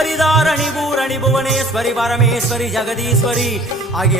ದಾರಣಿ ಭೂರಣಿ ಭುವನೇಶ್ವರಿ ಪರಮೇಶ್ವರಿ ಜಗದೀಶ್ವರಿ ಹಾಗೆ